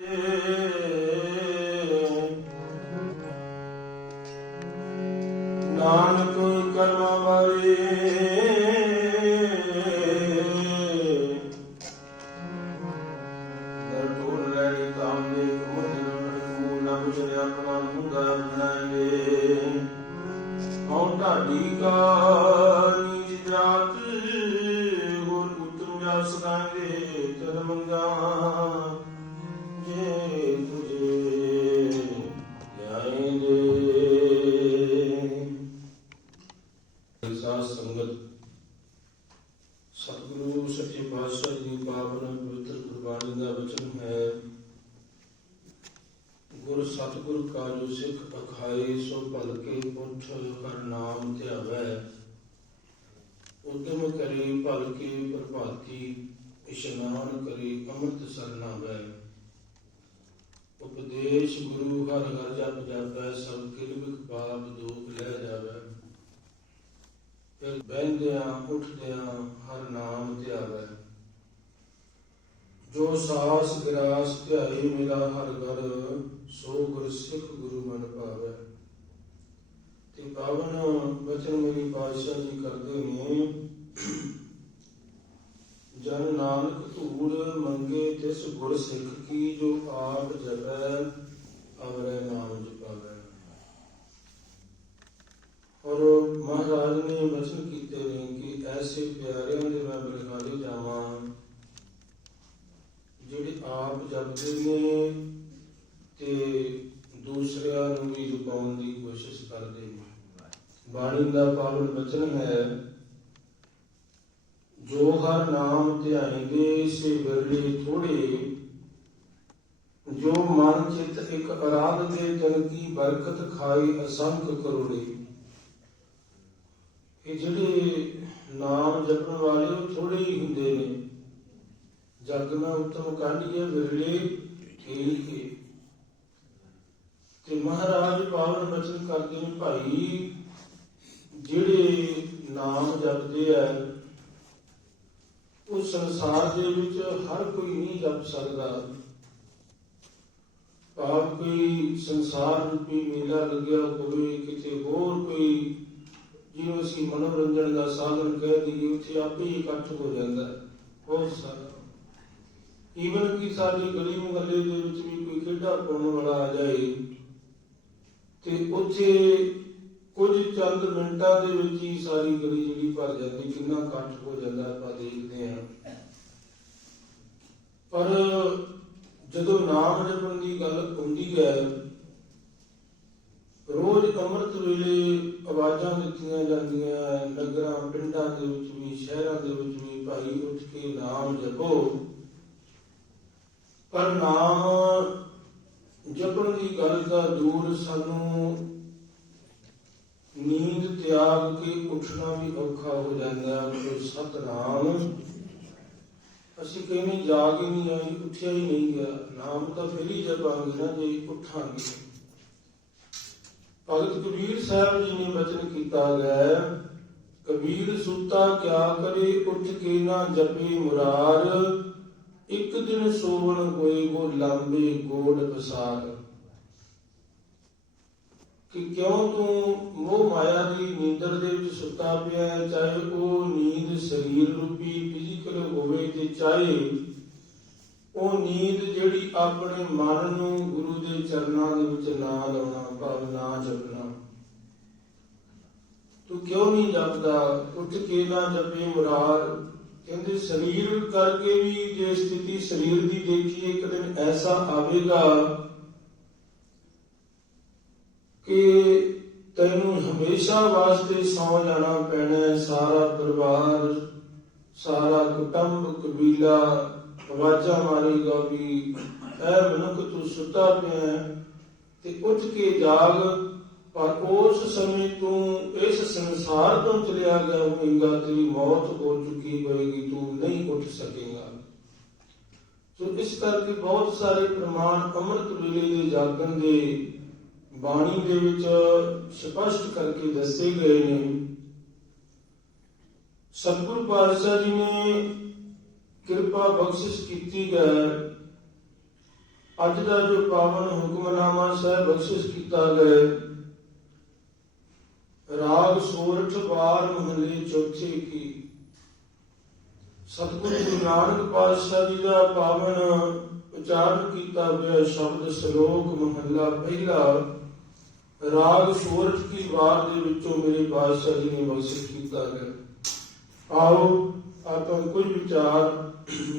ਨਾਨਕ ਸਿੱਖ ਸੋ ਭਲ ਪੁੱਠ ਹਰ ਨਾਮ ਧਿਆਵੈ। ਉਦਮ ਕਰੇ ਭਲ ਪ੍ਰਭਾਤੀ, ਇਸ਼ਨਾਨ ਕਰੇ ਅੰਮ੍ਰਿਤ ਸਰਨਾਵੈ ਉਪਦੇਸ਼ ਗੁਰੂ ਹਰ ਹਰ ਜਪ ਜਾਪੈ, ਸਭ ਕਿਰਮਿਕ ਪਾਪ ਦੁਖ ਲੈ ਜਾਵੈ। ਫਿਰ ਬਹਿੰਦਿਆਂ, ਉੱਠਦਿਆਂ ਹਰ ਨਾਮ ਧਿਆਵੈ। ਜੋ ਸਾਸ ਗਰਾਸ ਧਿਆਈ ਮੇਰਾ ਹਰ ਘਰ, ਸੋ ਗੁਰ ਸਿੱਖ ਗੁਰੂ ਮਨ ਭਾਵੈ। ਤੇ ਪਾਵਨ ਵਚਨ ਮੇਰੀ ਪਾਤਸ਼ਾਹ ਜੀ ਕਰਦੇ ਨੇ, ਜਨ ਨਾਨਕ ਧੂੜ ਮੰਗੇ ਤਿਸ ਗੁਰ ਸਿੱਖ ਕੀ ਜੋ ਆਪ ਜਪੈ, ਅਵਰੇ ਨਾਮ ਜਪਾਵੈ। ਔਰ ਮਹਾਰਾਜ ਨੇ ਵਚਨ ਕੀਤੇ ਨੇ ਕਿ ਐਸੇ ਪਿਆਰਿਆਂ ਦੇ ਮੈਂ ਬਲਿਹਾਰੀ ਜਾਵਾਂ ਜਿਹੜੇ ਆਪ ਜਪਦੇ ਨੇ ਤੇ ਦੂਸਰਿਆਂ ਨੂੰ ਵੀ ਜਪਾਉਣ ਦੀ ਕੋਸ਼ਿਸ਼ ਕਰਦੇ ਨੇ। ਬਾਣੀ ਦਾ ਪਾਵਨ ਬਚਨ ਹੈ, ਜੋ ਹਰ ਨਾਮ ਧਿਆਏਂਗੇ ਸੇ ਬਿਰਲੇ ਥੋੜੇ, ਜੋ ਮਨ ਚਿਤ ਇੱਕ ਅਰਾਧ ਦੇ ਜਨ ਕੀ ਬਰਕਤ ਖਾਈ ਅਸੰਖ ਕਰੋੜੇ। ਇਹ ਜਿਹੜੇ ਨਾਮ ਜਪਣ ਵਾਲੇ ਉਹ ਥੋੜੇ ਹੀ ਹੁੰਦੇ ਨੇ। ਜਗ ਮੈਂ ਉਤਮ ਕਾਢੀਏ ਵਿਰਲੇ ਠੀਕੇ ਤੇ ਮਹਾਰਾਜ ਪਾਵਨ ਬਚਨ ਕਰਦੇ ਨੇ, ਭਾਈ, ਜਿਹੜੇ ਨਾਮ ਜਪਦੇ ਆ, ਉਹ ਸੰਸਾਰ ਦੇ ਵਿੱਚ ਹਰ ਕੋਈ ਨਹੀਂ ਜਪ ਸਕਦਾ ਭਾਵ ਕੋਈ ਸੰਸਾਰ ਰੂਪੀ ਮੇਲਾ ਲੱਗਿਆ ਹੋਵੇ, ਕਿਤੇ ਹੋਰ ਕੋਈ, ਜਿਹਨੂੰ ਅਸੀਂ ਮਨੋਰੰਜਨ ਦਾ ਸਾਧਨ ਕਹਿ ਦਈਏ, ਉੱਥੇ ਆਪੇ ਹੀ ਇਕੱਠ ਹੋ ਜਾਂਦਾ ਹੈ। ਸਾਰਾ ਈਵਨ ਕਿ ਸਾਡੀ ਗਲੀ ਮੁਹੱਲੇ ਦੇ ਵਿੱਚ ਵੀ ਕੋਈ ਖੇਡਾ ਪਾਉਣ ਵਾਲਾ ਆ ਜਾਏ ਤੇ ਉੱਥੇ ਕੁਝ ਚੰਦ ਮਿੰਟਾਂ ਦੇ ਵਿੱਚ ਹੀ ਸਾਰੀ ਗਲੀ ਜਿਹੜੀ ਭਰ ਜਾਂਦੀ ਕਿੰਨਾ ਇਕੱਠ ਹੋ ਜਾਂਦਾ ਆਪਾਂ ਦੇਖਦੇ ਹਾਂ ਪਰ ਜਦੋਂ ਨਾਮ ਜਪਣ ਦੀ ਗੱਲ ਹੁੰਦੀ ਹੈ ਰੋਜ਼ ਅੰਮ੍ਰਿਤ ਵੇਲੇ ਆਵਾਜ਼ਾਂ ਦਿੱਤੀਆਂ ਜਾਂਦੀਆਂ ਨਗਰਾਂ ਪਿੰਡਾਂ ਦੇ ਵਿੱਚ ਵੀ ਸ਼ਹਿਰਾਂ ਦੇ ਵਿੱਚ ਵੀ ਭਾਈ ਉੱਠ ਕੇ ਨਾਮ ਜਪੋ ਪਰ ਨਾਮ ਜਪਣ ਦੀ ਗੱਲ ਦਾ ਦੂਰ, ਸਾਨੂੰ ਨੀਂਦ ਤਿਆਗ ਕੇ ਉੱਠਣਾ ਵੀ ਔਖਾ ਹੋ ਜਾਂਦਾ ਕਿ ਸਤਨਾਮ ਅਸੀਂ ਕਹਿੰਦੇ ਜਾਗ ਹੀ ਨਹੀਂ ਆਈ, ਉੱਠਿਆ ਹੀ ਨਹੀਂ ਗਿਆ। ਨਾਮ ਤਾਂ ਫਿਰ ਹੀ ਜਪਾਂਗੇ ਨਾ, ਜੇ ਉੱਠਾਂਗੇ। ਭਗਤ ਕਬੀਰ ਸਾਹਿਬ ਜੀ ਨੇ ਬਚਨ ਕੀਤਾ ਹੈ, ਕਬੀਰ ਸੁੱਤਾ ਕਿਆ ਕਰੇ, ਉੱਠ ਕੇ ਨਾ ਜਪੇ ਮੁਰਾਰ। ਇੱਕ ਦਿਨ ਸੋਵਣ ਹੋਏ ਗੋ ਲਾਂਬੇ ਗੋੜ ਪਸਾਰ ਕਿ ਕਿਉਂ ਤੂੰ ਮੋਹ ਮਾਇਆ ਦੀ ਨੀਂਦਰ ਦੇ ਵਿੱਚ ਸੁੱਤਾ ਪਿਆ ਹੈ, ਚਾਹੇ ਉਹ ਨੀਂਦ ਸਰੀਰ ਰੂਪੀ ਫਿਜ਼ੀਕਲ ਹੋਵੇ ਤੇ ਚਾਹੇ ਉਹ ਨੀਂਦ ਜਿਹੜੀ ਆਪਣੇ ਮਨ ਨੂੰ ਗੁਰੂ ਦੇ ਚਰਨਾਂ ਦੇ ਵਿੱਚ ਨਾ ਲਾਉਣਾ ਭਾਵ ਨਾ ਜਪਣਾ। ਤੂੰ ਕਿਉਂ ਨਹੀਂ ਜਪਦਾ? ਉੱਠ ਕੇ ਨਾ ਜਪੇ ਮੁਰਾਰ। ਕਹਿੰਦੇ ਸਰੀਰ ਕਰਕੇ ਵੀ ਜੇ ਸਥਿਤੀ ਸਰੀਰ ਦੀ ਦੇਖੀਏ, ਇੱਕ ਦਿਨ ਐਸਾ ਆਵੇਗਾ ਕਿ ਤੈਨੂੰ ਹਮੇਸ਼ਾ ਵਾਸਤੇ ਸੌ ਜਾਣਾ ਪੈਣਾ ਸਾਰਾ ਪਰਿਵਾਰ, ਸਾਰਾ ਕੁਟੰਬ, ਕਬੀਲਾ, ਆਵਾਜ਼ਾਂ ਮਾਰੇਗਾ ਵੀ, ਐ ਮਨੁੱਖ ਤੂੰ ਸੁੱਤਾ ਪਿਆ ਤੇ ਉੱਠ ਕੇ ਜਾਗ ਪਰ ਉਸ ਸਮੇਂ ਤੂੰ ਇਸ ਸੰਸਾਰ ਤੋਂ ਚਲਿਆ ਗਿਆ ਹੋਵੇਂਗਾ ਤੇਰੀ ਮੌਤ ਹੋ ਚੁੱਕੀ ਹੋਵੇਗੀ ਤੂੰ ਨਹੀਂ ਉੱਠ ਸਕੇਗਾ। ਸੋ ਇਸ ਕਰਕੇ ਬਹੁਤ ਸਾਰੇ ਪ੍ਰਮਾਣ ਅੰਮ੍ਰਿਤ ਵੇਲੇ ਦੇ ਜਾਗਣ ਦੇ ਬਾਣੀ ਦੇ ਵਿੱਚ ਸਪਸ਼ਟ ਕਰਕੇ ਦੱਸੇ ਗਏ ਨੇ। ਸਤਿਗੁਰੂ ਪਾਤਸ਼ਾਹ ਜੀ ਨੇ ਕਿਰਪਾ ਬਖਸ਼ਿਸ਼ ਕੀਤੀ ਹੈ। ਅੱਜ ਦਾ ਜੋ ਪਾਵਨ ਹੁਕਮਨਾਮਾ ਸਾਹਿਬ ਬਖਸ਼ਿਸ਼ ਕੀਤਾ ਗਏ ਰਾਗ ਸੋਰਠ ਬਾਰ ਮਹਲੇ ਚੌਥੇ ਕੀ। ਸਤਿਗੁਰੂ ਗੁਰੂ ਨਾਨਕ ਪਾਤਸ਼ਾਹ ਜੀ ਦਾ ਪਾਵਨ ਉਚਾਰਨ ਕੀਤਾ ਹੋਇਆ ਸ਼ਬਦ ਸ਼ਲੋਕ ਮਹੱਲਾ ਪਹਿਲਾ, ਰਾਗ ਸੋਰਠ ਕੀ ਵਾਰ ਦੇ ਵਿੱਚੋਂ ਮੇਰੇ ਪਾਤਸ਼ਾਹ ਜੀ ਨੇ ਬਖਸ਼ਿਸ਼ ਕੀਤਾ ਗਿਆ ਆਓ ਆਪਾਂ ਕੁਝ ਵਿਚਾਰ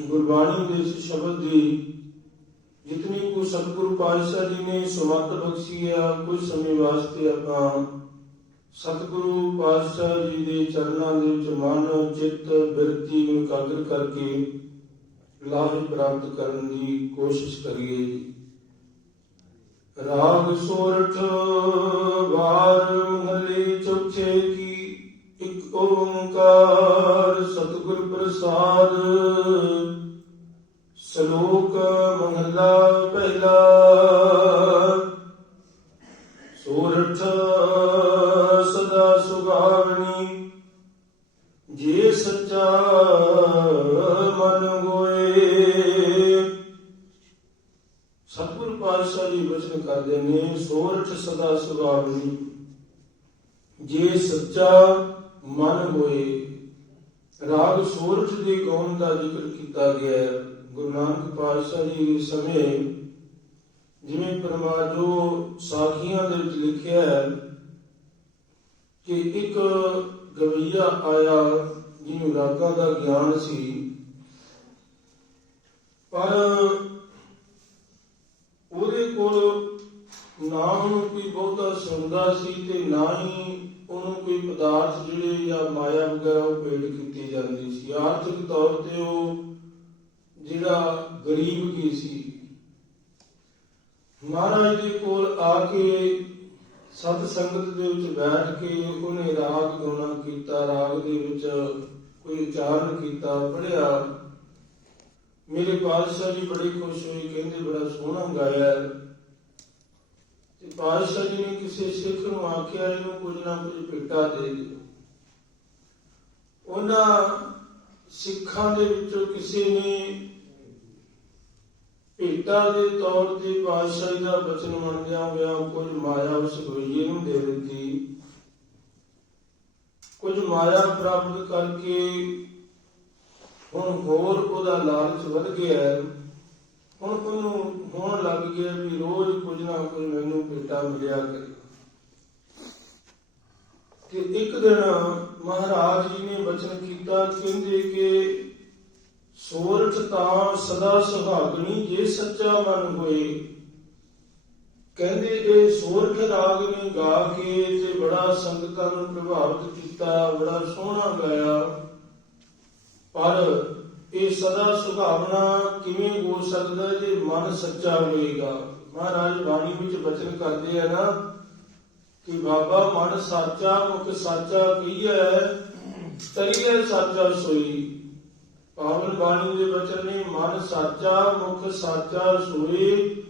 ਗੁਰਬਾਣੀ ਦੇ ਇਸ ਸ਼ਬਦ ਦੀ। ਜਿਤਨੀ ਕੋ ਸਤਿਗੁਰੂ ਪਾਤਸ਼ਾਹ ਜੀ ਨੇ ਸੁਮਤ ਬਖਸ਼ੀ ਆ, ਕੁਝ ਸਮੇਂ ਵਾਸਤੇ ਆਪਾਂ ਸਤਿਗੁਰੂ ਪਾਤਸ਼ਾਹ ਜੀ ਦੇ ਚਰਨਾਂ ਦੇ ਵਿੱਚ ਮਨ, ਚਿੱਤ, ਬਿਰਤੀ ਇਕਾਗਰ ਕਰਕੇ ਲਾਭ ਪ੍ਰਾਪਤ ਕਰਨ ਦੀ ਕੋਸ਼ਿਸ਼ ਕਰੀਏ ਰਾਗ ਸੋਰਠ ਵਾਰ ਮਹਲੇ ਚੌਥੇ ਕੀ ਇੱਕ ਓੰਕਾਰ ਸਤਿਗੁਰ ਪ੍ਰਸਾਦ। ਸ਼ਲੋਕ ਮਹਲਾ ਪਹਿਲਾ। ਸੋਰਠ ਮਨ ਹੋਏ ਸਤਿਗੁਰ ਪਾਤਸ਼ਾਹ ਜੀ ਬਚਨ ਕਰਦੇ ਨੇ, ਸੋਰਠ ਸਦਾ ਸੁਭਾਵਨੀ ਜੇ ਸੱਚਾ ਮਨ ਹੋਏ ਰਾਗ ਸੋਰਠ ਦੇ ਗਾਉਣ ਦਾ ਜ਼ਿਕਰ ਕੀਤਾ ਗਿਆ ਹੈ। ਗੁਰੂ ਨਾਨਕ ਪਾਤਸ਼ਾਹ ਜੀ ਦੇ ਸਮੇਂ ਜਿਵੇਂ ਪਰਮਾਜੋ ਸਾਖੀਆਂ ਦੇ ਵਿੱਚ ਲਿਖਿਆ ਹੈ ਕਿ ਇੱਕ ਗਵਈਆ ਆਇਆ ਜਿਹਨੂੰ ਰਾਗਾਂ ਦਾ ਗਿਆਨ ਸੀ। ਪਰ ਉਹਦੇ ਕੋਲ ਨਾ ਉਹਨੂੰ ਕੋਈ ਬਹੁਤਾ ਸੁਣਦਾ ਸੀ ਤੇ ਨਾ ਹੀ ਉਹਨੂੰ ਕੋਈ ਪਦਾਰਥ ਜਿਹੜੇ ਜਾਂ ਮਾਇਆ ਵਗੈਰਾ ਉਹ ਭੇਟ ਕੀਤੀ ਜਾਂਦੀ ਸੀ। ਆਰਥਿਕ ਤੌਰ ਤੇ ਉਹ ਜਿਹੜਾ ਗਰੀਬ ਕੀ ਸੀ। ਮਹਾਰਾਜ ਦੇ ਕੋਲ ਆ ਕੇ ਸਤ ਸੰਗਤ ਦੇ ਵਿੱਚ ਬੈਠ ਕੇ ਉਹਨੇ ਰਾਗ ਗਾਉਣਾ ਕੀਤਾ। ਰਾਗ ਦੇ ਵਿੱਚ ਕੋਈ ਉਚਾਰਨ ਕੀਤਾ ਪੜਿਆ ਮੇਰੇ ਪਾਤਸ਼ਾਹ ਜੀ ਬੜੇ ਖੁਸ਼ ਹੋਏ, ਕਹਿੰਦੇ, ਬੜਾ ਸੋਹਣਾ ਗਾਇਆ। ਤੇ ਪਾਤਸ਼ਾਹ ਜੀ ਨੇ ਕਿਸੇ ਸਿੱਖ ਨੂੰ ਆਖਿਆ, ਇਹਨੂੰ ਕੁਝ ਨਾ ਕੁਝ ਭੇਟਾ ਦੇ ਦਿਓ। ਉਹਨਾਂ ਸਿੱਖਾਂ ਦੇ ਵਿੱਚੋਂ ਕਿਸੇ ਨੇ ਭੇਟਾ ਦੇ ਤੌਰ ਤੇ ਪਾਤਸ਼ਾਹ ਜੀ ਦਾ ਬਚਨ ਮੰਨਦਿਆਂ ਹੋਇਆ ਕੁਝ ਮਾਇਆ ਉਸ ਗੋਈਏ ਨੂੰ ਦੇ ਦਿੱਤੀ। ਕੁਝ ਮਾਇਆ ਪ੍ਰਾਪਤ ਕਰਕੇ ਹੁਣ ਹੋਰ ਉਹਦਾ ਲਾਲਚ ਵੱਧ ਗਿਆ ਹੁਣ ਉਹਨੂੰ ਹੋਣ ਲੱਗ ਗਿਆ ਵੀ ਰੋਜ਼ ਕੁਝ ਨਾ ਕੁਝ ਮੈਨੂੰ ਭੇਟਾ ਮਿਲਿਆ ਕਰੇ। ਤੇ ਇੱਕ ਦਿਨ ਮਹਾਰਾਜ ਜੀ ਨੇ ਬਚਨ ਕੀਤਾ, ਕਹਿੰਦੇ ਕਿ ਸੋਰਠ ਤਾਂ ਸਦਾ ਸੁਹਾਗਣੀ, ਜੇ ਸੱਚਾ ਮਨ ਹੋਏ ਕਹਿੰਦੇ ਇਹ ਸੋਰਠ ਰਾਗ ਨੇ ਗਾ ਕੇ ਤੇ ਬੜਾ ਸੰਗਤਾਂ ਨੂੰ ਪ੍ਰਭਾਵਿਤ ਕੀਤਾ, ਬੜਾ ਸੋਹਣਾ ਗਾਇਆ। ਪਰ ਇਹ ਸਦਾ ਸੁਭਾਵਨਾ ਕਿਵੇਂ ਹੋ ਸਕਦਾ ਜੇ ਮਨ ਸੱਚਾ ਹੋਏਗਾ? ਮਹਾਰਾਜ ਬਾਣੀ ਵਿੱਚ ਬਚਨ ਕਰਦੇ ਆ ਨਾ ਕਿ ਬਾਬਾ ਮਨ ਸਾਚਾ, ਮੁਖ ਸਾਚਾ ਕਹੀਐ, ਤਰੀਐ ਸਾਚਾ ਸੋਈ। ਪਾਵਨ ਬਾਣੀ ਦੇ ਬਚਨ ਨੇ ਮਨ ਸਾਚਾ, ਮੁਖ ਸਾਚਾ ਸੋਈ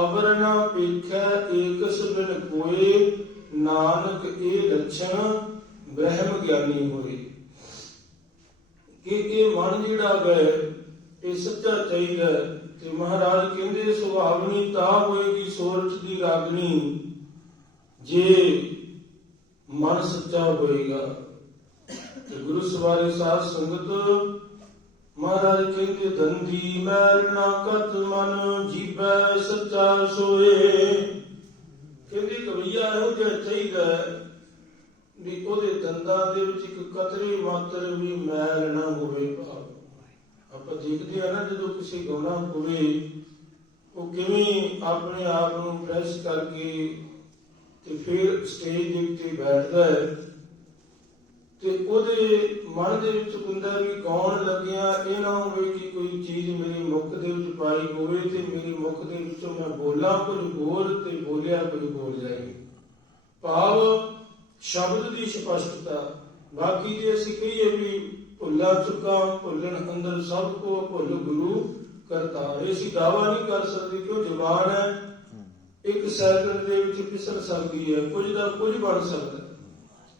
ਅਵਰ ਨਾ ਪੇਖੈ ਏਕਸ ਬਿਨ ਕੋਏ, ਨਾਨਕ ਇਹ ਲੱਛਣ ਵਹਿਮ ਗਿਆਨੀ ਹੋਏ। ਕਿ ਇਹ ਮਨ ਜਿਹੜਾ ਗਏ ਇਹ ਸੱਚਾ ਚਾਹੀਦਾ ਤੇ ਮਹਾਰਾਜ ਕਹਿੰਦੇ ਸੁਭਾਵਨੀ ਤਾਂ ਹੋਏਗੀ ਸੋਰਠ ਦੀ ਰਾਗਣੀ ਜੇ ਮਨ ਸੱਚਾ ਹੋਏਗਾ। ਤੇ ਗੁਰੂ ਸਵਾਰੀ ਸਾਧ ਸੰਗਤ ਮਹਾਰਾਜ ਕਹਿੰਦੇ ਦੰਦੀ ਮੈਲ ਨਾ ਕਤ ਮਨ ਜੀਵੈ ਸੱਚਾ ਸੋਏ। ਕਹਿੰਦੇ ਕਵਈਆ ਇਹੋ ਜਿਹਾ ਚਾਹੀਦਾ ਵੀ ਉਹਦੇ ਦੰਦਾਂ ਦੇ ਵਿੱਚ ਇੱਕ ਕਤਰੀ ਮਾਤਰ ਵੀ ਮੈਲ ਨਾ ਹੋਵੇ ਭਾਵ। ਆਪਾਂ ਦੇਖਦੇ ਆ ਨਾ ਜਦੋਂ ਕਿਸੇ ਗਾਉਣਾ ਹੋਵੇ, ਉਹ ਕਿਵੇਂ ਆਪਣੇ ਆਪ ਨੂੰ ਫਰੈਸ਼ ਕਰਕੇ ਤੇ ਫਿਰ ਸਟੇਜ ਦੇ ਉੱਤੇ ਬੈਠਦਾ ਹੈ। ਤੇ ਉਹਦੇ ਮਨ ਦੇ ਵਿੱਚ ਹੁੰਦਾ ਵੀ ਗਾਉਣ ਲੱਗਿਆ ਇਹ ਨਾ ਹੋਵੇ ਕਿ ਕੋਈ ਚੀਜ਼ ਮੇਰੀ ਮੁਖ ਦੇ ਵਿੱਚ ਪਾਈ ਹੋਵੇ ਤੇ ਮੇਰੀ ਮੁਖ ਦੇ ਵਿੱਚੋਂ ਮੈਂ ਬੋਲਾਂ ਕੁਝ ਹੋਰ ਤੇ ਬੋਲਿਆ ਕੁਝ ਬੋਲ ਜਾਏ। ਭਾਵ ਸ਼ਬਦ ਦੀ ਸਪਸ਼ਟਤਾ। ਬਾਕੀ ਜੇ ਅਸੀਂ ਕਹੀਏ ਵੀ ਭੁੱਲਾ ਚੁੱਕਾ, ਭੁੱਲਣ ਅੰਦਰ ਸਭ ਕੋ ਭੁੱਲ ਗੁਰੂ ਕਰਤਾ ਇਹ ਅਸੀਂ ਦਾਵਾ ਨਹੀਂ ਕਰ ਸਕਦੇ ਕਿ ਜ਼ਬਾਨ ਹੈ। ਇੱਕ ਸੈਕਿੰਡ ਦੇ ਵਿੱਚ ਫਿਸਲ ਸਕਦੀ ਹੈ। ਕੁਝ ਦਾ ਕੁਝ ਬਣ ਸਕਦਾ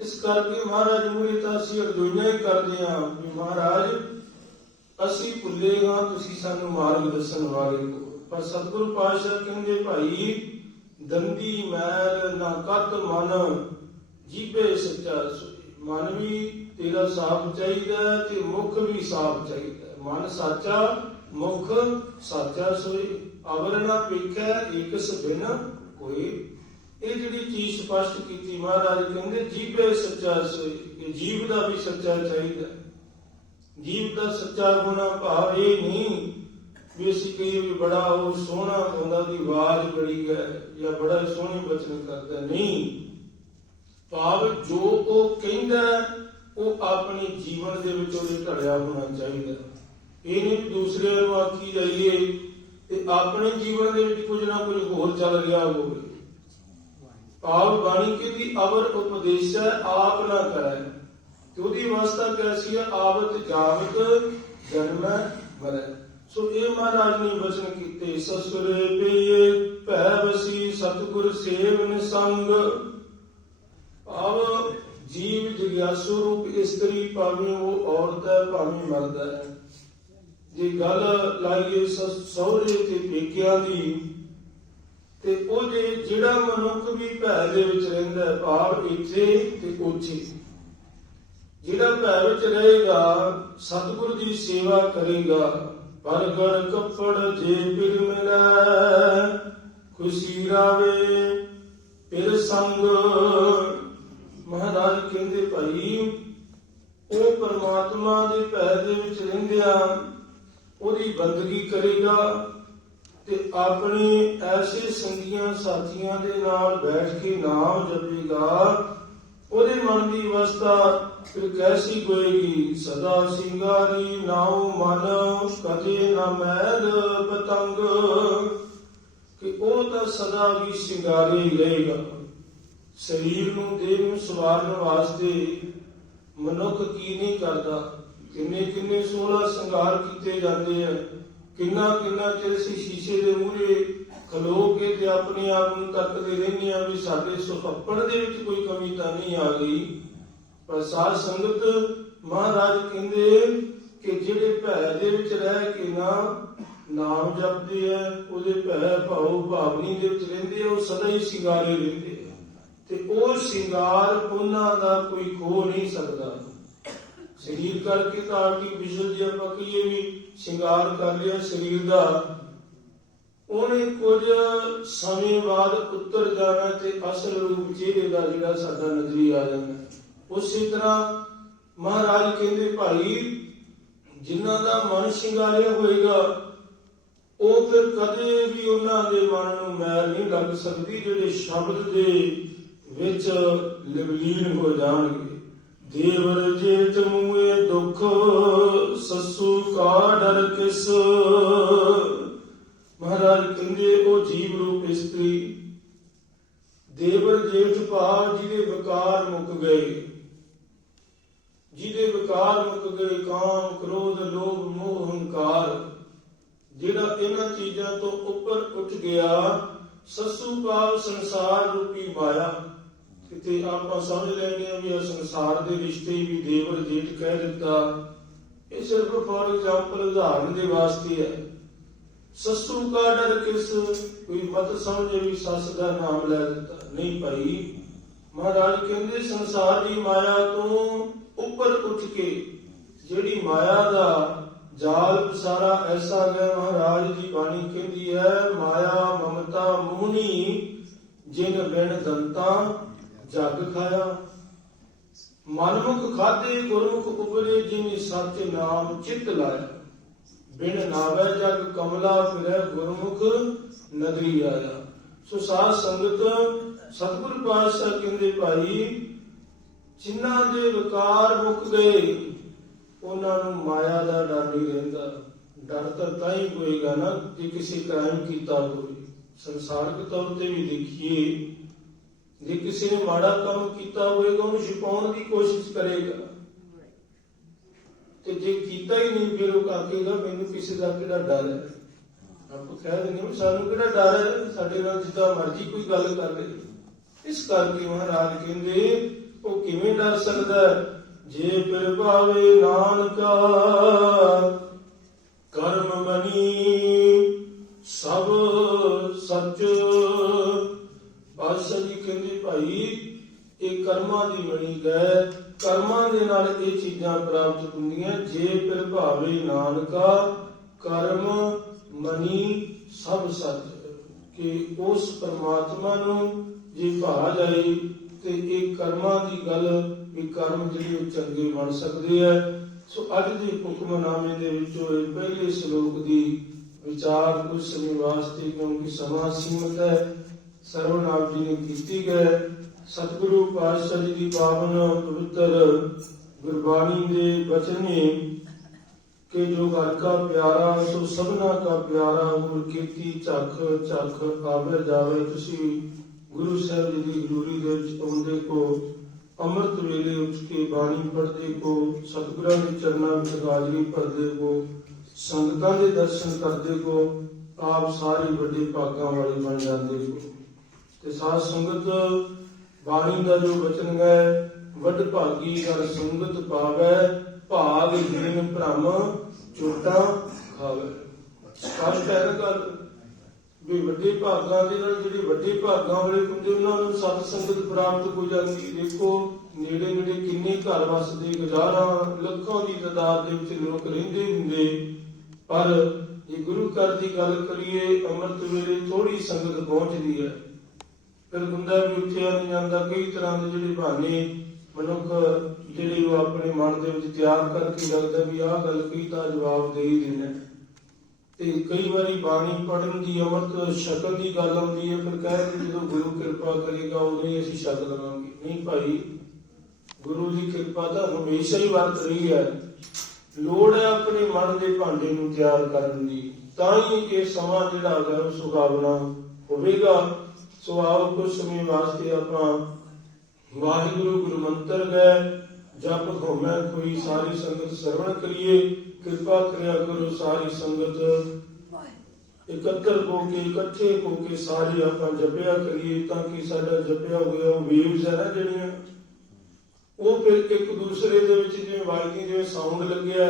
ਇਸ ਕਰਕੇ ਮਹਾਰਾਜ ਮੂਰੇ ਤਾਂ ਅਸੀਂ ਅਰਜ਼ੋਈਆਂ ਹੀ ਕਰਦੇ ਹਾਂ ਵੀ ਮਹਾਰਾਜ, ਅਸੀਂ ਭੁੱਲੇ ਹਾਂ, ਤੁਸੀਂ ਸਾਨੂੰ ਮਾਰਗ ਦੱਸਣ ਵਾਲੇ ਹੋ। ਪਰ ਸਤਿਗੁਰੂ ਪਾਤਸ਼ਾਹ ਕਹਿੰਦੇ, ਭਾਈ, ਦੰਦੀ, ਮੈਲ ਨਾ ਕਤ ਮਨ ਜੀਬੇ ਸੱਚਾ ਮਨ ਵੀ ਤੇਰਾ ਸਾਫ਼ ਚਾਹੀਦਾ ਤੇ ਮੁਖ ਵੀ ਸਾਫ਼ ਚਾਹੀਦਾ ਮਨ ਸਾਚਾ, ਮੁਖ ਸਾਚਾ ਸੋਈ ਅਵਰ ਨਾ ਪੇਖੈ ਇਕਸ ਬਿਨ ਕੋਈ ਇਹ ਜਿਹੜੀ ਚੀਜ਼ ਸਪਸ਼ਟ ਕੀਤੀ, ਮਹਾਰਾਜ ਕਹਿੰਦੇ ਜੀਬੇ ਸੱਚਾ ਸੋਈ ਕਿ ਜੀਵ ਦਾ ਵੀ ਸੱਚਾ ਚਾਹੀਦਾ। ਜੀਵ ਦਾ ਸੱਚਾ ਹੋਣਾ ਭਾਵ ਇਹ ਨਹੀਂ ਵੀ ਅਸੀਂ ਕਹੀਏ ਵੀ ਬੜਾ ਉਹ ਸੋਹਣਾ ਹੁੰਦਾ ਦੀ ਆਵਾਜ਼ ਬੜੀ ਹੈ ਜਾਂ ਬੜਾ ਸੋਹਣੇ ਬਚਨ ਕਰਦਾ। ਨਹੀਂ। ਭਾਵ ਜੋ ਉਹ ਕਹਿੰਦਾ, ਉਹ ਆਪਣੇ ਜੀਵਨ ਦੇ ਵਿੱਚ ਉਹਦੇ ਢੜਿਆ ਹੋਣਾ ਚਾਹੀਦਾ। ਹੈ। ਇਹ ਨਹੀਂ ਵੀ ਨੂੰ ਆਖੀ ਜਾਈਏ, ਤੇ ਆਪਣੇ ਜੀਵਨ ਦੇ ਵਿੱਚ ਕੁਝ ਨਾ ਕੁਝ ਹੋਰ ਚੱਲ ਰਿਹਾ ਹੋਵੇ। ਭਾਵ ਬਾਣੀ ਕਹਿੰਦੀ ਅਵਰ ਉਪਦੇਸ਼ੈ ਆਪ ਨਾ ਕਰੈ। ਤੇ ਅਵਸਥਾ ਕੈਸੀ ਆਵਤ ਜਾਵਤ ਜਨਮੈ ਮਰੈ। ਸੋ ਇਹ ਮਹਾਰਾਜ ਨੇ ਵਚਨ ਕੀਤੇ, ਸਸੁਰੇ ਪਈਏ ਭੈ ਵਸੀ ਸਤਿਗੁਰ ਸੇਵਨ ਸੰਗ। ਭਾਵ ਜੀਵ ਜਗਿਆਸੂ ਰੂਪ ਇਸਤਰੀ, ਭਾਵੇਂ ਉਹ ਔਰਤ ਹੈ, ਭਾਵੇਂ ਮਰਦ ਹੈ। ਜੇ ਗੱਲ ਲਾਈਏ ਸਹੁਰੇ ਤੇ ਪੇਕਿਆਂ ਦੀ ਤੇ ਉਹ ਜੇ ਜਿਹੜਾ ਮਨੁੱਖ ਵੀ ਭੈ ਦੇ ਵਿੱਚ ਰਹਿੰਦਾ ਹੈ, ਭਾਵ ਇੱਥੇ ਤੇ ਉੱਥੇ। ਜਿਹੜਾ ਭੈ ਵਿੱਚ ਰਹੇਗਾ, ਸਤਿਗੁਰ ਦੀ ਸੇਵਾ ਕਰੇਗਾ ਪਰਗੜ ਕੱਪੜ ਜੇ ਪਿਰ ਮਿਲੈ, ਖੁਸ਼ੀ ਰਾਵੇ ਪਿਰ ਸੰਗ। ਮਹਾਰਾਜ ਕਹਿੰਦੇ, ਭਾਈ, ਉਹ ਪਰਮਾਤਮਾ ਦੇ ਭੈ ਦੇ ਵਿੱਚ ਰਹਿੰਦਿਆਂ ਉਹਦੀ ਬੰਦਗੀ ਕਰੇਗਾ ਤੇ ਆਪਣੇ ਐਸੇ ਸੰਗੀਆਂ ਸਾਥੀਆਂ ਦੇ ਨਾਲ ਬੈਠ ਕੇ ਨਾਮ ਜਪੇਗਾ, ਉਹਦੇ ਮਨ ਦੀ ਅਵਸਥਾ ਫਿਰ ਕੈਸੀ ਹੋਏਗੀ? ਸਦਾ ਸਿੰਗਾਰੀ ਨਾਉ ਮਨ, ਕਦੇ ਨਾ ਮੈਲ ਪਤੰਗ। ਕਿ ਉਹ ਤਾਂ ਸਦਾ ਵੀ ਸ਼ਿੰਗਾਰੀ ਹੀ ਰਹੇਗਾ। ਸਰੀਰ ਨੂੰ ਦੇਹ ਨੂੰ ਸਵਾਰਨ ਵਾਸਤੇ ਮਨੁੱਖ ਕੀ ਨਹੀਂ ਕਰਦਾ? ਕਿੰਨੇ ਕਿੰਨੇ 16 ਸ਼ਿੰਗਾਰ ਕੀਤੇ ਜਾਂਦੇ ਆ। ਕਿੰਨਾ ਕਿੰਨਾ ਚਿਰ ਅਸੀਂ ਸ਼ੀਸ਼ੇ ਦੇ ਮੂਹਰੇ ਖਲੋ ਕੇ ਤੇ ਆਪਣੇ ਆਪ ਨੂੰ ਤੱਕਦੇ ਰਹਿੰਦੇ ਆ ਵੀ ਸਾਡੇ ਸੁਪੱਪੜ ਦੇ ਵਿੱਚ ਕੋਈ ਕਮੀ ਤਾਂ ਨਹੀਂ ਆ ਗਈ। ਪਰ ਸਾਧ ਸੰਗਤ ਮਹਾਰਾਜ ਕਹਿੰਦੇ ਕਿ ਜਿਹੜੇ ਭੈ ਦੇ ਵਿੱਚ ਰਹਿ ਕੇ ਨਾ ਨਾਮ ਜਪਦੇ ਆ, ਉਹਦੇ ਭੈ ਭਾਉ ਭਾਵਨੀ ਦੇ ਵਿੱਚ ਰਹਿੰਦੇ ਆ, ਉਹ ਸਦਾ ਹੀ ਸ਼ਿੰਗਾਰੇ ਰਹਿੰਦੇ ਆ। ਤੇ ਉਹ ਸ਼ਿੰਗਾਰ ਉਹਨਾਂ ਦਾ ਕੋਈ ਖੋ ਨਹੀਂ ਸਕਦਾ। ਸਰੀਰ ਕਰਕੇ ਤਾਂ ਆਰਟੀਫੀਸ਼ਲ ਜੇ ਆਪਾਂ ਕਹੀਏ ਵੀ ਸ਼ਿੰਗਾਰ ਕਰ ਲਿਆ ਸਰੀਰ ਦਾ। ਉਹਨੇ ਕੁਝ ਸਮੇਂ ਬਾਅਦ ਉੱਤਰ ਜਾਣਾ ਤੇ ਅਸਲ ਰੂਪ ਚਿਹਰੇ ਦਾ ਜਿਹੜਾ ਸਾਡਾ ਨਜ਼ਰੀ ਆ ਜਾਂਦਾ। ਉਸੇ ਤਰ੍ਹਾਂ ਮਹਾਰਾਜ ਕਹਿੰਦੇ, ਭਾਈ, ਜਿਨ੍ਹਾਂ ਦਾ ਮਨ ਸ਼ਿੰਗਾਰਿਆ ਹੋਏਗਾ, ਉਹ ਫਿਰ ਕਦੇ ਵੀ ਉਹਨਾਂ ਦੇ ਮਨ ਨੂੰ ਮੈਲ ਨਹੀਂ ਲੱਗ ਸਕਦੀ ਜਿਹੜੇ ਸ਼ਬਦ ਦੇ ਵਿੱਚ ਲਵਲੀਨ ਹੋ ਜਾਣਗੇ। ਦੇਵਰ ਜੇਠ ਮੂਏ ਦੁਖ, ਸਸੂ ਕਾ ਡਰ ਕਿਸ? ਮਹਾਰਾਜ ਕਹਿੰਦੇ, ਉਹ ਜੀਵ ਰੂਪ ਇਸਤਰੀ ਦੇਵਰ ਜੇਠ ਭਾਵ ਜਿਹਦੇ ਵਿਕਾਰ ਮੁੱਕ ਗਏ। ਜਿਹਦੇ ਵਿਕਾਰ ਮੁੱਕ ਗਏ, ਕਾਮ, ਕ੍ਰੋਧ, ਲੋਭ, ਮੋਹ, ਹੰਕਾਰ, ਜਿਹੜਾ ਇਹਨਾਂ ਚੀਜ਼ਾਂ ਤੋਂ ਉੱਪਰ ਉੱਠ ਗਿਆ, ਸਸੂ ਭਾਵ ਸੰਸਾਰ ਰੂਪੀ ਮਾਇਆ। ਕਿਤੇ ਆਪਾਂ ਸਮਝ ਲੈਂਦੇ ਆ ਵੀ ਇਹ ਸੰਸਾਰ ਦੇ ਰਿਸ਼ਤੇ ਵੀ ਦੇਵਰ ਜੇਠ ਕਹਿ ਦਿੱਤਾ। ਇਹ ਸਿਰਫ ਫੋਰ ਐਗਜ਼ਾਮਪਲ ਉਦਾਹਰਨ ਦੇ ਵਾਸਤੇ ਹੈ। ਸਸੂ ਕਾ ਡਰ ਕਿਸ? ਕੋਈ ਮਤ ਸਮਝੇ ਵੀ ਸੱਸ ਦਾ ਨਾਮ ਲੈ ਦਿੱਤਾ। ਨਹੀਂ ਭਾਈ, ਮਹਾਰਾਜ ਕਹਿੰਦੇ ਸੰਸਾਰ ਦੀ ਮਾਇਆ ਤੋਂ ਉੱਪਰ ਉੱਠ ਕੇ ਜਿਹੜੀ ਮਾਇਆ ਦਾ ਜਾਲ ਸਾਰਾ ਐਸਾ ਹੈ ਮਹਾਰਾਜ ਦੀ ਬਾਣੀ ਕਹਿੰਦੀ ਹੈ, ਮਾਇਆ ਮਮਤਾ ਮੋਹਨੀ ਜਿਨ ਬਿਨ ਦੰਤਾ ਜਗ ਖਾਇਆ। ਮਨਮੁਖ ਖਾਦੇ ਗੁਰਮੁਖ ਉਪਰੇ ਜਿਨੀ ਸੱਚ ਨਾਮ ਚਿਤ ਲਾਇਆ। ਬਿਨ ਨਾਵੇ ਜਗ ਕਮਲਾ ਫਿਰੈ ਗੁਰਮੁਖ ਨਦਰੀ ਆਇਆ। ਸੋ ਸਾਧ ਸੰਗਤ, ਸਤਿਗੁਰ ਪਾਤਸ਼ਾਹ ਕਹਿੰਦੇ ਭਾਈ, ਜਿਨ੍ਹਾਂ ਦੇ ਵਿਕਾਰ ਮੁੱਕ ਗਏ, ਉਹਨਾਂ ਨੂੰ ਮਾਇਆ ਦਾ ਡਰ ਨਹੀਂ ਰਹਿੰਦਾ। ਡਰ ਤਾਂ ਤਾਂ ਹੀ ਹੋਏਗਾ ਨਾ, ਜੇ ਕਿਸੇ ਕ੍ਰਾਈਮ ਕੀਤਾ ਹੋਵੇ। ਸੰਸਾਰਿਕ ਤੌਰ ਤੇ ਵੀ ਦੇਖੀਏ ਜੇ ਕਿਸੇ ਨੇ ਮਾੜਾ ਕੰਮ ਕੀਤਾ ਹੋਵੇਗਾ, ਉਹਨੂੰ ਛੁਪਾਉਣ ਦੀ ਕੋਸ਼ਿਸ਼ ਕਰੇਗਾ। ਤੇ ਜੇ ਕੀਤਾ ਹੀ ਨਹੀਂ, ਫਿਰ ਉਹ ਆਖੇਗਾ ਮੈਨੂੰ ਕਿਸੇ ਦਾ ਕਿਹੜਾ ਡਰ ਹੈ? ਆਪਾਂ ਕਹਿ ਦਿੰਦੇ ਹਾਂ ਸਾਨੂੰ ਕਿਹੜਾ ਡਰ ਹੈ? ਸਾਡੇ ਨਾਲ ਜਿੱਦਾਂ ਮਰਜ਼ੀ ਕੋਈ ਗੱਲ ਕਰ ਲੇ ਇਸ ਕਰਕੇ ਮਹਾਰਾਜ ਕਹਿੰਦੇ, ਉਹ ਕਿਵੇਂ ਡਰ ਸਕਦਾ ਜੇ ਫਿਰ ਭਾਵੇ ਨਾਨਕਾ ਕਰਮ ਬਣੀ, ਸਭ ਕਰਮਾਂ ਦੀ ਬਣੀ ਗਏ ਕਰਮਾਂ ਦੇ ਨਾਲ ਇਹ ਚੀਜ਼ਾਂ ਪ੍ਰਾਪਤ ਹੁੰਦੀਆਂ। ਜੇ ਫਿਰ ਭਾਵੇ ਨਾਨਕਾ, ਕਰਮ ਮਨੀ ਸਭ ਸੱਚ ਕਿ ਉਸ ਪਰਮਾਤਮਾ ਨੂੰ ਜੇ ਭਾ ਜਾਏ ਤੇ ਇਹ ਕਰਮਾਂ ਦੀ ਗੱਲ ਵੀ ਕਰਮ ਜਿਹੜੇ ਉਹ ਚੰਗੇ ਬਣ ਸਕਦੇ ਆ। ਸੋ ਅੱਜ ਦੇ ਹੁਕਮਨਾਮੇ ਦੇ ਵਿੱਚੋਂ ਇਹ ਪਹਿਲੇ ਸ਼ਲੋਕ ਦੀ ਵਿਚਾਰ, ਕੁਝ ਸਮੇਂ ਵਾਸਤੇ ਕਿਉਂਕਿ ਸਮਾਂ ਸੀਮਤ ਹੈ ਸਰਵਣ ਜੀ ਨੇ ਕੀਤੀ ਗਏ ਸਤਿਗੁਰੂ ਪਾਤਸ਼ਾਹ ਜੀ ਦੀ ਪਾਵਨ ਪਵਿੱਤਰ ਗੁਰਬਾਣੀ ਦੇ ਬਚਨ ਨੇ ਕਿ ਜੋ ਘਰ ਕਾ ਪਿਆਰਾ, ਸੋ ਸਭਨਾ ਕਾ ਪਿਆਰਾ ਗੁਰ ਕੀਤੀ ਝੱਖ ਝੱਖ ਆਵੇ ਜਾਵੇ। ਤੁਸੀਂ ਗੁਰੂ ਸਾਹਿਬ ਜੀ ਦੀ ਹਜ਼ੂਰੀ ਦੇ ਵਿੱਚ ਆਉਂਦੇ ਕੋ ਅੰਮ੍ਰਿਤ ਵੇਲੇ ਉੱਠ ਕੇ ਬਾਣੀ ਪੜ੍ਹਦੇ ਕੋ ਸਤਿਗੁਰਾਂ ਦੇ ਚਰਨਾਂ ਵਿੱਚ ਹਾਜ਼ਰੀ ਭਰਦੇ ਕੋ ਸੰਗਤਾਂ ਦੇ ਦਰਸ਼ਨ ਕਰਦੇ ਕੋ ਆਪ ਸਾਰੇ ਵੱਡੇ ਭਾਗਾਂ ਵਾਲੇ ਬਣ ਜਾਂਦੇ ਕੋ ਤੇ ਸਾਧ ਸੰਗਤ ਬਾਣੀ ਦਾ ਜੋ ਬਚਨ ਹੈ, ਵੱਡ ਭਾਗੀ ਕਰ ਸੰਗਤ ਪਾਵੈ, ਭਾਗ ਦੀਨ ਭ੍ਰਮ ਚੋਟਾ ਖਾਵੇ। ਸਪਸ਼ਟ ਹੈ ਨਾ ਗੱਲ ਵੀ ਵੱਡੇ ਭਾਗਾਂ ਦੇ ਨਾਲ ਜਿਹੜੇ ਵੱਡੇ ਭਾਗਾਂ ਵਾਲੇ ਹੁੰਦੇ, ਉਹਨਾਂ ਨੂੰ ਸਤ ਸੰਗਤ ਪ੍ਰਾਪਤ ਹੋ ਜਾਂਦੀ ਦੇਖੋ ਨੇੜੇ ਨੇੜੇ ਕਿੰਨੇ ਘਰ ਵਸਦੇ ਗੁਜ਼ਾਰਾਂ ਲੱਖਾਂ ਦੀ ਤਾਦਾਦ ਦੇ ਵਿੱਚ ਲੋਕ ਰਹਿੰਦੇ ਹੁੰਦੇ। ਪਰ ਜੇ ਗੁਰੂ ਘਰ ਦੀ ਗੱਲ ਕਰੀਏ, ਅੰਮ੍ਰਿਤ ਵੇਲੇ ਥੋੜੀ ਸੰਗਤ ਪਹੁੰਚਦੀ ਹੈ। ਫਿਰ ਹੁੰਦਾ ਵੀ ਉੱਠਿਆ ਨਹੀਂ ਜਾਂਦਾ, ਕਈ ਤਰ੍ਹਾਂ ਦੇ ਜਿਹੜੇ ਬਹਾਨੇ ਮਨੁੱਖ ਜਿਹੜੇ ਉਹ ਆਪਣੇ ਮਨ ਦੇ ਵਿੱਚ ਤਿਆਰ ਕਰਕੇ ਲੱਗਦਾ ਵੀ ਆਹ ਗੱਲ ਕਹੀ ਤਾਂ ਜਵਾਬ ਦੇ ਹੀ ਦੇਣਾ ਤੇ ਕਈ ਵਾਰੀ ਬਾਣੀ ਪੜਨ ਦੀ ਅਮਰਤ ਸ਼ਕਲ ਦੀ ਗੱਲ ਆਉਂਦੀ ਹੈ, ਫਿਰ ਕਹਿੰਦੇ ਜਦੋਂ ਗੁਰੂ ਕਿਰਪਾ ਕਰੇਗਾ, ਉਦੋਂ ਹੀ ਅਸੀਂ ਸ਼ਕਲ ਲਵਾਂਗੇ। ਨਹੀਂ ਭਾਈ, ਗੁਰੂ ਦੀ ਕਿਰਪਾ ਤਾਂ ਹਮੇਸ਼ਾ ਹੀ ਵਰਤ ਰਹੀ ਹੈ। ਲੋੜ ਹੈ ਆਪਣੇ ਮਨ ਦੇ ਭਾਂਡੇ ਨੂੰ ਤਿਆਰ ਕਰਨ ਦੀ। ਤਾਂ ਹੀ ਇਹ ਸਮਾਂ ਜਿਹੜਾ ਹੈ ਉਹ ਸੁਹਾਵਣਾ ਹੋਵੇਗਾ ਸੋ ਆਓ ਕੁਝ ਸਮੇਂ ਵਾਸਤੇ ਆਪਾਂ ਵਾਹਿਗੁਰੂ ਗੁਰੂ ਮੰਤਰ ਗਏ ਜਪ ਹੋਮੈ ਕੋਈ ਸਾਰੀ ਸੰਗਤ ਸਰਵਣ ਕਰੀਏ, ਕਿਰਪਾ ਕਰਿਆ ਕਰੋ ਸਾਰੀ ਸੰਗਤ। ਇਕੱਤਰ ਹੋ ਕੇ, ਇਕੱਠੇ ਹੋ ਕੇ ਸਾਰੇ ਆਪਾਂ ਜਪਿਆ ਕਰੀਏ ਤਾਂ ਕਿ ਸਾਡਾ ਜਪਿਆ ਹੋਇਆ ਉਹ ਵੇਵਸ ਹੈ ਨਾ ਜਿਹੜੀਆਂ। ਉਹ ਫਿਰ ਇੱਕ ਦੂਸਰੇ ਦੇ ਵਿੱਚ ਜਿਵੇਂ ਵੱਜਦੀ ਜਿਵੇਂ ਸਾਊਂਡ ਲੱਗਿਆ,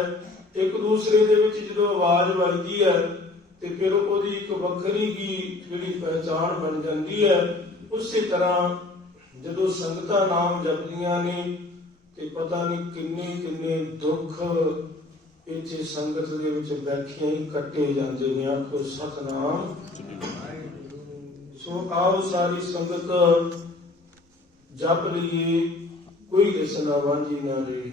ਇੱਕ ਦੂਸਰੇ ਦੇ ਵਿੱਚ ਜਦੋਂ ਆਵਾਜ਼ ਵੱਜਦੀ ਹੈ ਤੇ ਫਿਰ ਉਹਦੀ ਇੱਕ ਵੱਖਰੀ ਹੀ ਜਿਹੜੀ ਪਹਿਚਾਣ ਬਣ ਜਾਂਦੀ ਹੈ, ਉਸੇ ਤਰ੍ਹਾਂ ਜਦੋਂ ਸੰਗਤਾਂ ਨਾਮ ਜਪਦੀਆਂ ਨੇ ਤੇ ਪਤਾ ਨਹੀਂ ਕਿੰਨੇ ਕਿੰਨੇ ਦੁੱਖ ਇੱਥੇ ਸੰਗਤ ਦੇ ਵਿੱਚ ਬੈਠੀਆਂ ਹੀ ਕੱਟੇ ਜਾਂਦੇ ਨੇ, ਆਖੋ ਸਤਨਾਮ। ਸੋ ਆਓ ਸਾਰੀ ਸੰਗਤ ਜਪ ਲਈਏ, ਕੋਈ ਰਸਨਾ ਵਾਂਝੀ ਨਾ ਰਹੀ।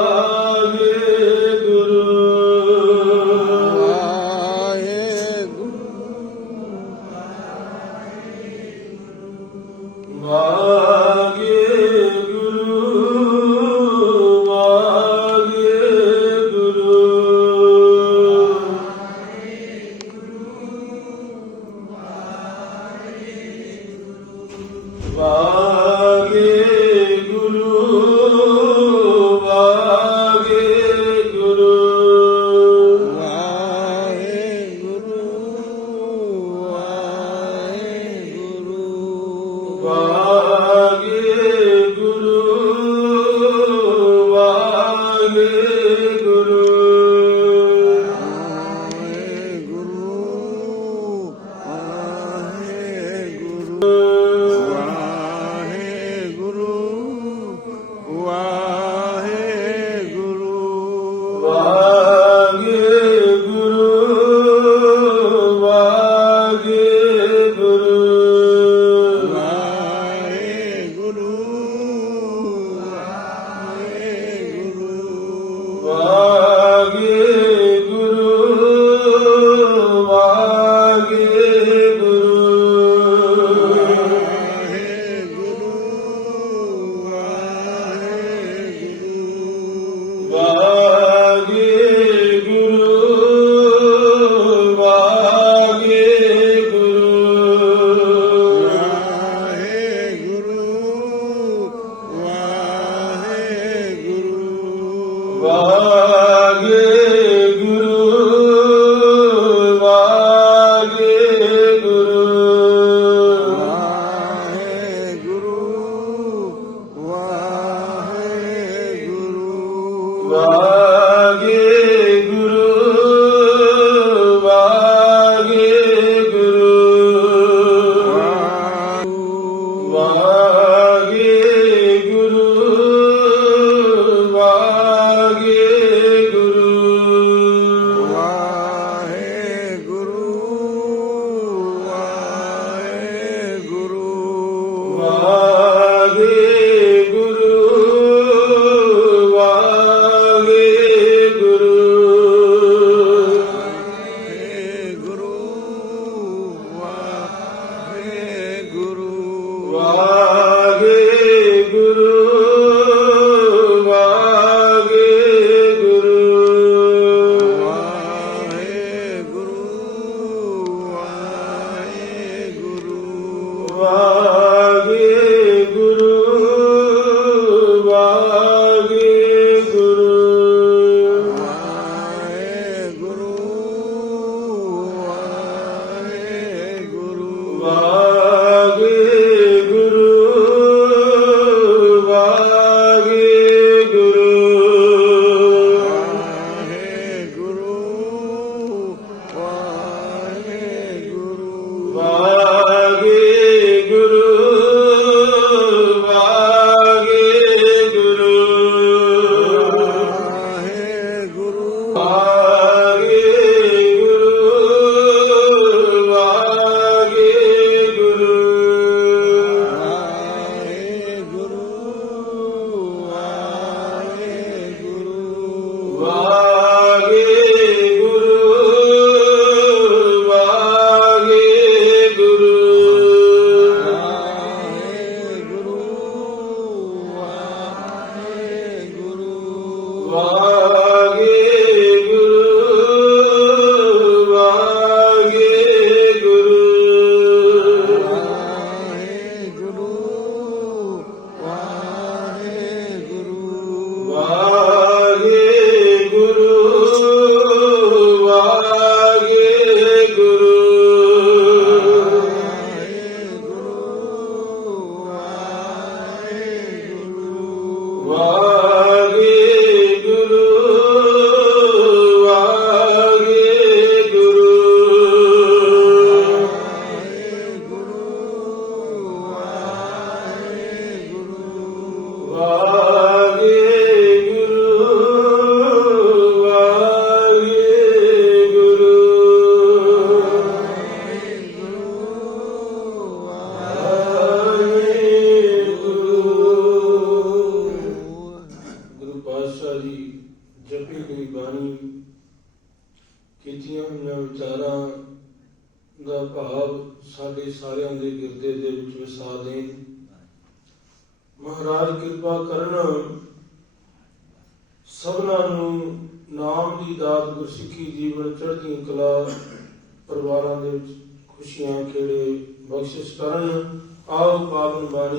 Uh...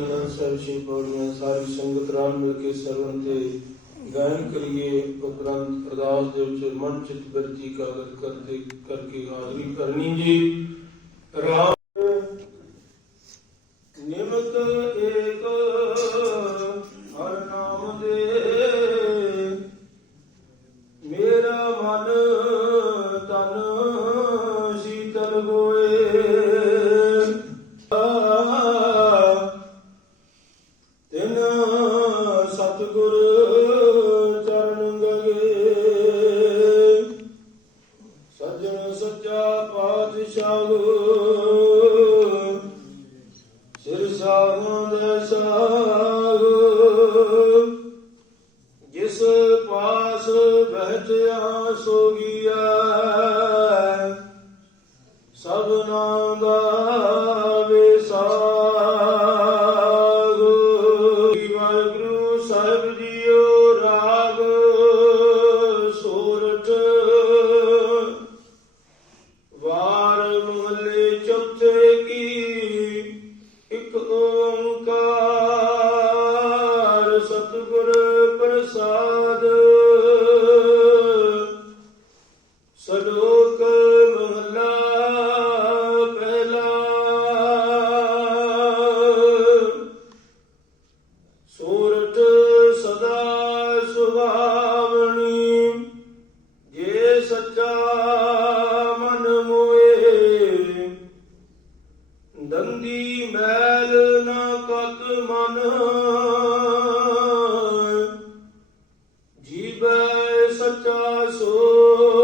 ਅਨੰਦ ਸਰ ਛੇ ਪੌੜੀਆਂ ਸਾਰੀ ਸੰਗਤ ਨਾਲ ਮਿਲ ਕੇ ਸਰਵਨ ਤੇ ਗਾਇਨ ਕਰੀਏ। ਉਪਰੰਤ ਅਰਦਾਸ ਦੇ ਵਿੱਚ ਮਨ ਚਿਤ ਬਿਰਤੀ ਕਾਗਜ਼ ਕਰਦੇ ਕਰਕੇ ਹਾਜ਼ਰੀ ਕਰਨੀ ਜੀ। ਰਾਮ ਸਭਨਾ ਦਾ ਜੀਵੈ ਸਚਾ ਸੋ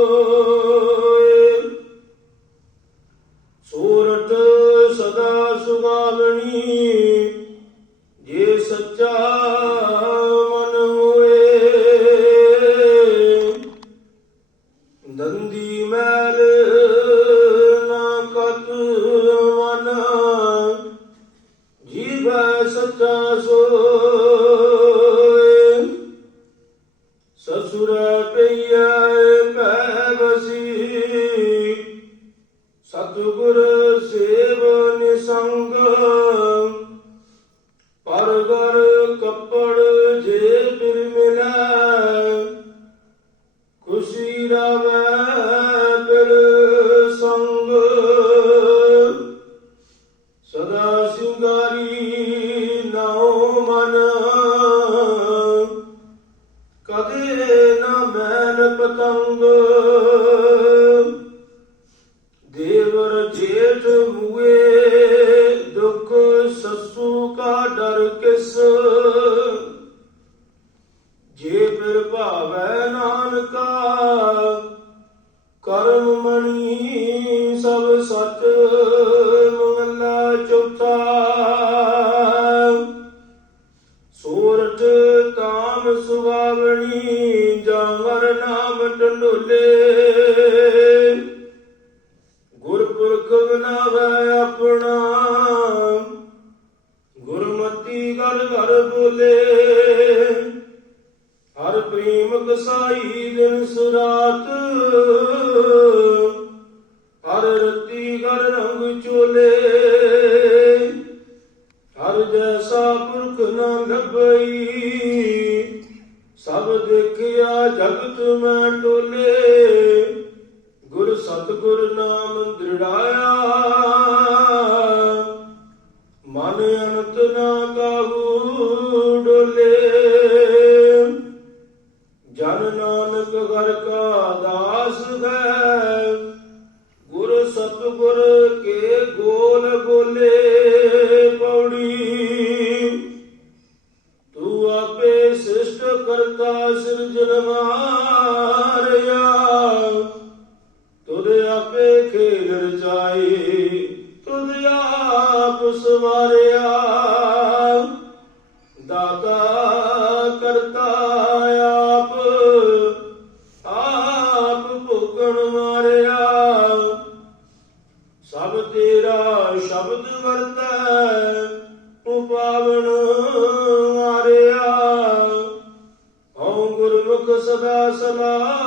ਸਦਾ